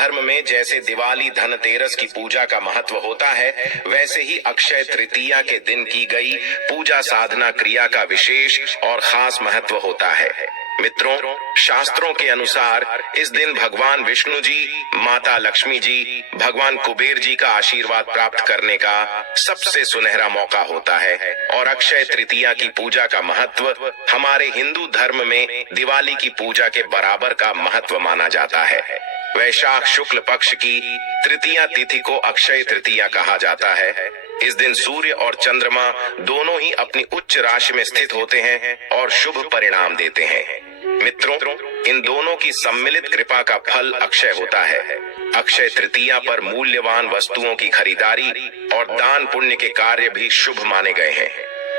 धर्म में जैसे दिवाली धनतेरस की पूजा का महत्व होता है, वैसे ही अक्षय तृतीया के दिन की गई पूजा साधना क्रिया का विशेष और खास महत्व होता है। मित्रों, शास्त्रों के अनुसार इस दिन भगवान विष्णु जी, माता लक्ष्मी जी, भगवान कुबेर जी का आशीर्वाद प्राप्त करने का सबसे सुनहरा मौका होता है और अक्षय तृतीया की पूजा का महत्व हमारे हिंदू धर्म में दिवाली की पूजा के बराबर का महत्व माना जाता है। वैशाख शुक्ल पक्ष की तृतीया तिथि को अक्षय तृतीया कहा जाता है। इस दिन सूर्य और चंद्रमा दोनों ही अपनी उच्च राशि में स्थित होते हैं और शुभ परिणाम देते हैं। मित्रों, इन दोनों की सम्मिलित कृपा का फल अक्षय होता है। अक्षय तृतीया पर मूल्यवान वस्तुओं की खरीदारी और दान पुण्य के कार्य भी शुभ माने गए हैं।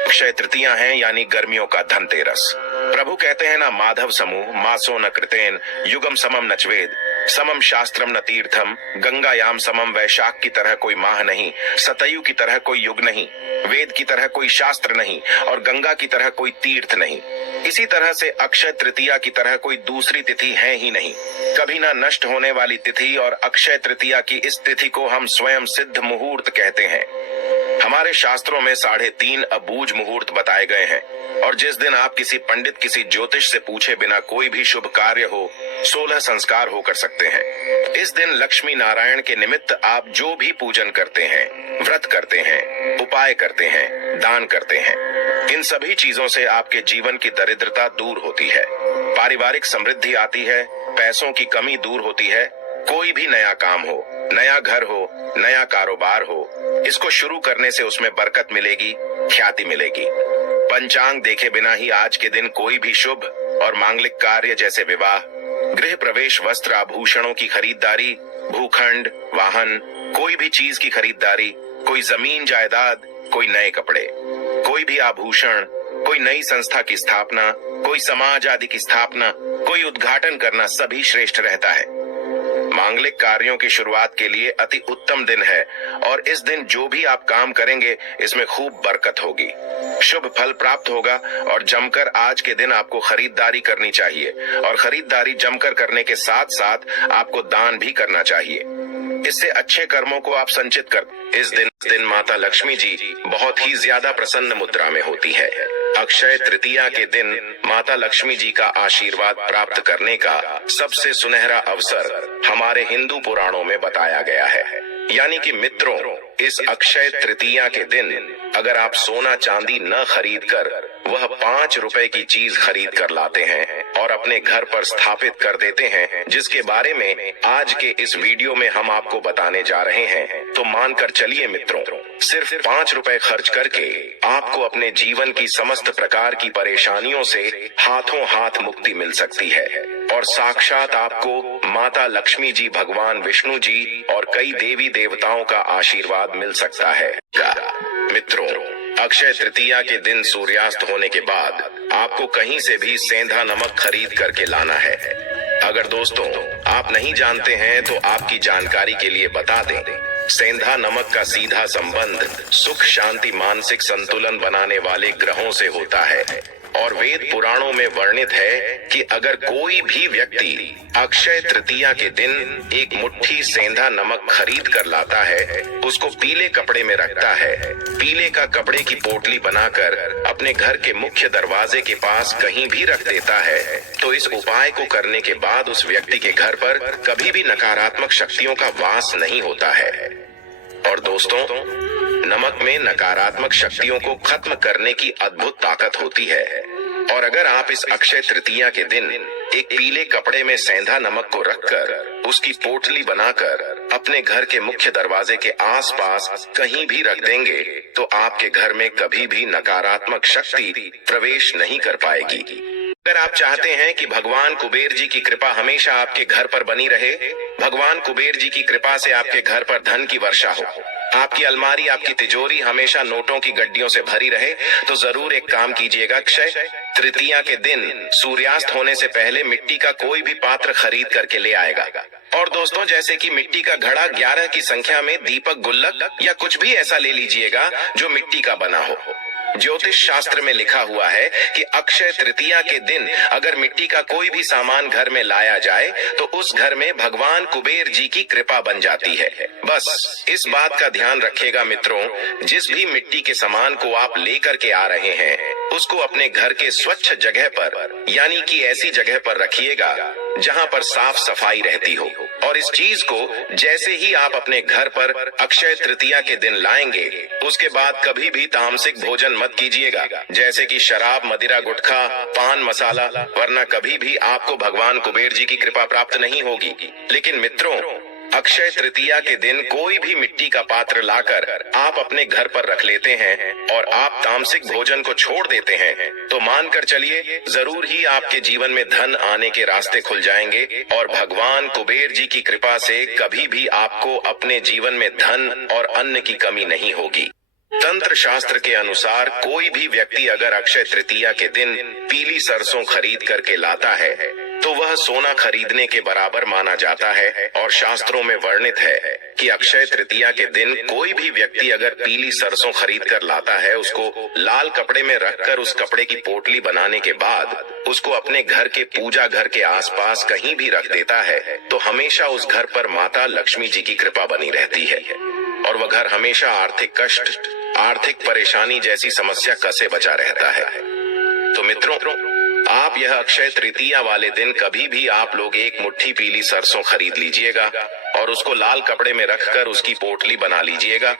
अक्षय तृतीया है यानी गर्मियों का धनतेरस। प्रभु कहते हैं ना, माधव समूह मासो न कृतेन युगम समम नचवेद, समम शास्त्रम न तीर्थम, गंगायाम समम। वैशाख की तरह कोई माह नहीं, सतयु की तरह कोई युग नहीं, वेद की तरह कोई शास्त्र नहीं और गंगा की तरह कोई तीर्थ नहीं। इसी तरह से अक्षय तृतीया की तरह कोई दूसरी तिथि है ही नहीं, कभी ना नष्ट होने वाली तिथि। और अक्षय तृतीया की इस तिथि को हम स्वयं सिद्ध मुहूर्त कहते हैं। हमारे शास्त्रों में 3.5 अबूझ मुहूर्त बताए गए हैं और जिस दिन आप किसी पंडित, किसी ज्योतिष से पूछे बिना कोई भी शुभ कार्य हो, 16 संस्कार हो कर सकते हैं। इस दिन लक्ष्मी नारायण के निमित्त आप जो भी पूजन करते हैं, व्रत करते हैं, उपाय करते हैं, दान करते हैं, इन सभी चीजों से आपके जीवन की दरिद्रता दूर होती है, पारिवारिक समृद्धि आती है, पैसों की कमी दूर होती है। कोई भी नया काम हो, नया घर हो, नया कारोबार हो, इसको शुरू करने से उसमें बरकत मिलेगी, ख्याति मिलेगी। पंचांग देखे बिना ही आज के दिन कोई भी शुभ और मांगलिक कार्य जैसे विवाह, गृह प्रवेश, वस्त्र आभूषणों की खरीदारी, भूखंड, वाहन, कोई भी चीज की खरीदारी, कोई जमीन जायदाद, कोई नए कपड़े, कोई भी आभूषण, कोई नई संस्था की स्थापना, कोई समाज आदि की स्थापना, कोई उद्घाटन करना सभी श्रेष्ठ रहता है। मांगलिक कार्यों की शुरुआत के लिए अति उत्तम दिन है और इस दिन जो भी आप काम करेंगे इसमें खूब बरकत होगी, शुभ फल प्राप्त होगा। और जमकर आज के दिन आपको खरीदारी करनी चाहिए और खरीदारी जमकर करने के साथ साथ आपको दान भी करना चाहिए। इससे अच्छे कर्मों को आप संचित कर। इस दिन माता लक्ष्मी जी बहुत ही ज्यादा प्रसन्न मुद्रा में होती है। अक्षय तृतीया के दिन माता लक्ष्मी जी का आशीर्वाद प्राप्त करने का सबसे सुनहरा अवसर हमारे हिंदू पुराणों में बताया गया है। यानी कि मित्रों, इस अक्षय तृतीया के दिन अगर आप सोना चांदी न खरीद कर वह 5 रुपए की चीज खरीद कर लाते हैं और अपने घर पर स्थापित कर देते हैं, जिसके बारे में आज के इस वीडियो में हम आपको बताने जा रहे हैं, तो मानकर चलिए मित्रों, सिर्फ 5 रुपए खर्च करके आपको अपने जीवन की समस्त प्रकार की परेशानियों से हाथों हाथ मुक्ति मिल सकती है और साक्षात आपको माता लक्ष्मी जी, भगवान विष्णु जी और कई देवी देवताओं का आशीर्वाद मिल सकता है। मित्रों, अक्षय तृतीया के दिन सूर्यास्त होने के बाद आपको कहीं से भी सेंधा नमक खरीद करके लाना है। अगर दोस्तों आप नहीं जानते हैं तो आपकी जानकारी के लिए बता दें, सेंधा नमक का सीधा संबंध सुख, शांति, मानसिक संतुलन बनाने वाले ग्रहों से होता है और वेद पुराणों में वर्णित है कि अगर कोई भी व्यक्ति अक्षय तृतीया के दिन एक मुट्ठी सेंधा नमक खरीद कर लाता है, उसको पीले कपड़े में रखता है, पीले का कपड़े की पोटली बनाकर अपने घर के मुख्य दरवाजे के पास कहीं भी रख देता है, तो इस उपाय को करने के बाद उस व्यक्ति के घर पर कभी भी नकारात्मक शक्तियों का वास नहीं होता है। और दोस्तों, नमक में नकारात्मक शक्तियों को खत्म करने की अद्भुत ताकत होती है और अगर आप इस अक्षय तृतीया के दिन एक पीले कपड़े में सेंधा नमक को रखकर उसकी पोटली बनाकर अपने घर के मुख्य दरवाजे के आसपास कहीं भी रख देंगे, तो आपके घर में कभी भी नकारात्मक शक्ति प्रवेश नहीं कर पाएगी। अगर आप चाहते हैं कि भगवान कुबेर जी की कृपा हमेशा आपके घर पर बनी रहे, भगवान कुबेर जी की कृपा से आपके घर पर धन की वर्षा हो, आपकी अलमारी, आपकी तिजोरी हमेशा नोटों की गड्डियों से भरी रहे, तो जरूर एक काम कीजिएगा। अक्षय तृतीया के दिन सूर्यास्त होने से पहले मिट्टी का कोई भी पात्र खरीद करके ले आएगा। और दोस्तों, जैसे कि मिट्टी का घड़ा, 11 की संख्या में दीपक, गुल्लक या कुछ भी ऐसा ले लीजिएगा जो मिट्टी का बना हो। ज्योतिष शास्त्र में लिखा हुआ है कि अक्षय तृतीया के दिन अगर मिट्टी का कोई भी सामान घर में लाया जाए तो उस घर में भगवान कुबेर जी की कृपा बन जाती है। बस इस बात का ध्यान रखिएगा मित्रों, जिस भी मिट्टी के सामान को आप लेकर के आ रहे हैं उसको अपने घर के स्वच्छ जगह पर यानी कि ऐसी जगह पर रखिएगा जहां पर साफ सफाई रहती हो। और इस चीज को जैसे ही आप अपने घर पर अक्षय तृतीया के दिन लाएंगे उसके बाद कभी भी तामसिक भोजन मत कीजिएगा, जैसे कि शराब, मदिरा, गुटखा, पान मसाला, वरना कभी भी आपको भगवान कुबेर जी की कृपा प्राप्त नहीं होगी। लेकिन मित्रों, अक्षय तृतीया के दिन कोई भी मिट्टी का पात्र लाकर आप अपने घर पर रख लेते हैं और आप तामसिक भोजन को छोड़ देते हैं तो मानकर चलिए जरूर ही आपके जीवन में धन आने के रास्ते खुल जाएंगे और भगवान कुबेर जी की कृपा से कभी भी आपको अपने जीवन में धन और अन्न की कमी नहीं होगी। तंत्र शास्त्र के अनुसार कोई भी व्यक्ति अगर अक्षय तृतीया के दिन पीली सरसों खरीद करके लाता है तो वह सोना खरीदने के बराबर माना जाता है। और शास्त्रों में वर्णित है कि अक्षय तृतीया के दिन कोई भी व्यक्ति अगर पीली सरसों खरीद कर लाता है उसको लाल कपड़े में रखकर उस कपड़े की पोटली बनाने के बाद उसको अपने घर के पूजा घर के आसपास कहीं भी रख देता है तो हमेशा उस घर पर माता लक्ष्मी जी की कृपा बनी रहती है और वह घर हमेशा आर्थिक कष्ट, आर्थिक परेशानी जैसी समस्या से बचा रहता है। तो मित्रों, आप यह अक्षय तृतीया वाले दिन कभी भी आप लोग एक मुट्ठी पीली सरसों खरीद लीजिएगा और उसको लाल कपड़े में रखकर उसकी पोटली बना लीजिएगा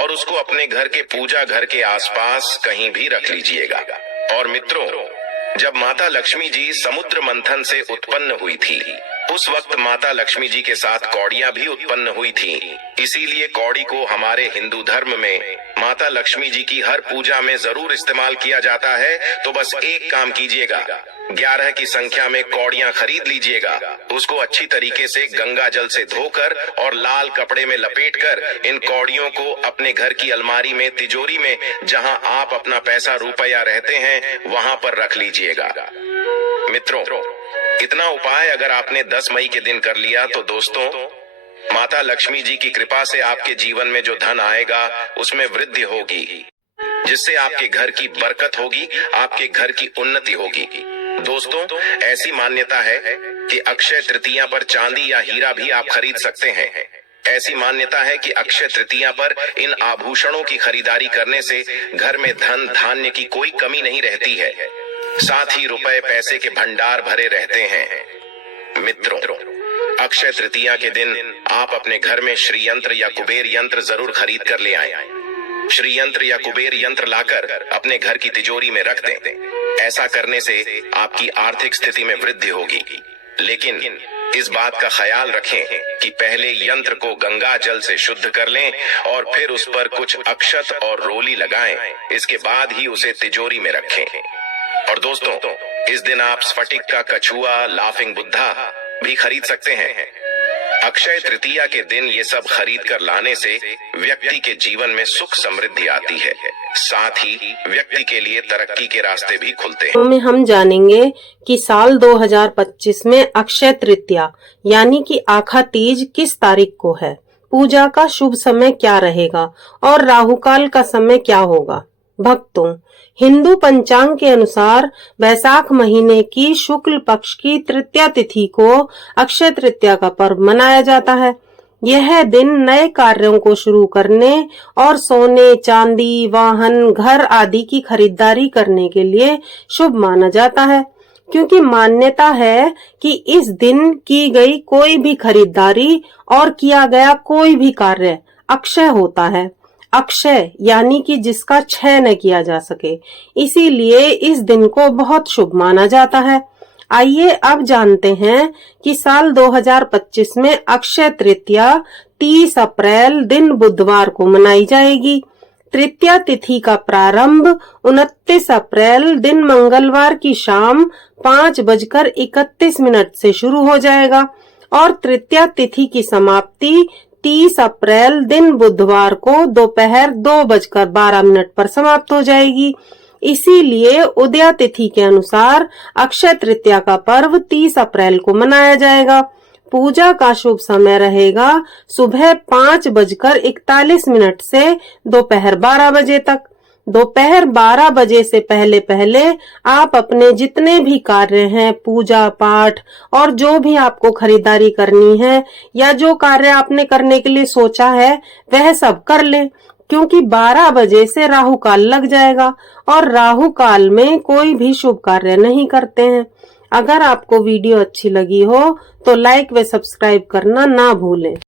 और उसको अपने घर के पूजा घर के आसपास कहीं भी रख लीजिएगा। और मित्रों, जब माता लक्ष्मी जी समुद्र मंथन से उत्पन्न हुई थी उस वक्त माता लक्ष्मी जी के साथ कौड़ियां भी उत्पन्न हुई थी। इसीलिए कौड़ी को हमारे हिंदू धर्म में माता लक्ष्मी जी की हर पूजा में जरूर इस्तेमाल किया जाता है। तो बस एक काम कीजिएगा, 11 की संख्या में कौड़ियां खरीद लीजिएगा, उसको अच्छी तरीके से गंगा जल से धोकर और लाल कपड़े में लपेटकर इन कौड़ियों को अपने घर की अलमारी में, तिजोरी में, जहां आप अपना पैसा रुपया रहते हैं वहां पर रख लीजिएगा। मित्रों, इतना उपाय अगर आपने 10 मई के दिन कर लिया तो दोस्तों, माता लक्ष्मी जी की कृपा से आपके जीवन में जो धन आएगा उसमें वृद्धि होगी, जिससे आपके घर की बरकत होगी, आपके घर की उन्नति होगी। दोस्तों, ऐसी मान्यता है कि अक्षय तृतीया पर चांदी या हीरा भी आप खरीद सकते हैं। ऐसी मान्यता है कि अक्षय तृतीया पर इन आभूषणों की खरीदारी करने से घर में धन धान्य की कोई कमी नहीं रहती है, साथ ही रुपए पैसे के भंडार भरे रहते हैं। मित्रों, अक्षय तृतीया के दिन आप अपने घर में श्री यंत्र या कुबेर यंत्र जरूर खरीद कर ले आए। श्री यंत्र या कुबेर यंत्र लाकर अपने घर की तिजोरी में रख दें। ऐसा करने से आपकी आर्थिक स्थिति में वृद्धि होगी। लेकिन इस बात का ख्याल रखें कि पहले यंत्र को गंगा जल से शुद्ध कर लें और फिर उस पर कुछ अक्षत और रोली लगाएं। इसके बाद ही उसे तिजोरी में रखें। और दोस्तों, इस दिन आप स्फटिक का कछुआ, लाफिंग बुद्धा भी खरीद सकते हैं। अक्षय तृतीया के दिन ये सब खरीद कर लाने से व्यक्ति के जीवन में सुख समृद्धि आती है, साथ ही व्यक्ति के लिए तरक्की के रास्ते भी खुलते हैं। में हम जानेंगे कि साल 2025 में अक्षय तृतीया यानी कि आखा तीज किस तारीख को है, पूजा का शुभ समय क्या रहेगा और राहुकाल का समय क्या होगा। भक्तों, हिंदू पंचांग के अनुसार वैशाख महीने की शुक्ल पक्ष की तृतीया तिथि को अक्षय तृतीया का पर्व मनाया जाता है। यह दिन नए कार्यों को शुरू करने और सोने, चांदी, वाहन, घर आदि की खरीदारी करने के लिए शुभ माना जाता है, क्योंकि मान्यता है कि इस दिन की गई कोई भी खरीदारी और किया गया कोई भी कार्य अक्षय होता है। अक्षय यानी कि जिसका क्षय न किया जा सके, इसीलिए इस दिन को बहुत शुभ माना जाता है। आइए अब जानते हैं कि साल 2025 में अक्षय तृतीया 30 अप्रैल दिन बुधवार को मनाई जाएगी। तृतीया तिथि का प्रारंभ 29 अप्रैल दिन मंगलवार की शाम 5:31 से शुरू हो जाएगा और तृतीया तिथि की समाप्ति 30 अप्रैल दिन बुधवार को दोपहर 2:12 पर समाप्त हो जाएगी। इसीलिए उदया तिथि के अनुसार अक्षय तृतीया का पर्व 30 अप्रैल को मनाया जाएगा। पूजा का शुभ समय रहेगा सुबह 5:41 से दोपहर 12 बजे तक। दोपहर 12 बजे से पहले पहले आप अपने जितने भी कार्य हैं, पूजा पाठ और जो भी आपको खरीदारी करनी है या जो कार्य आपने करने के लिए सोचा है वह सब कर लें, क्योंकि 12 बजे से राहु काल लग जाएगा और राहु काल में कोई भी शुभ कार्य नहीं करते हैं। अगर आपको वीडियो अच्छी लगी हो तो लाइक व सब्सक्राइब करना ना भूलें।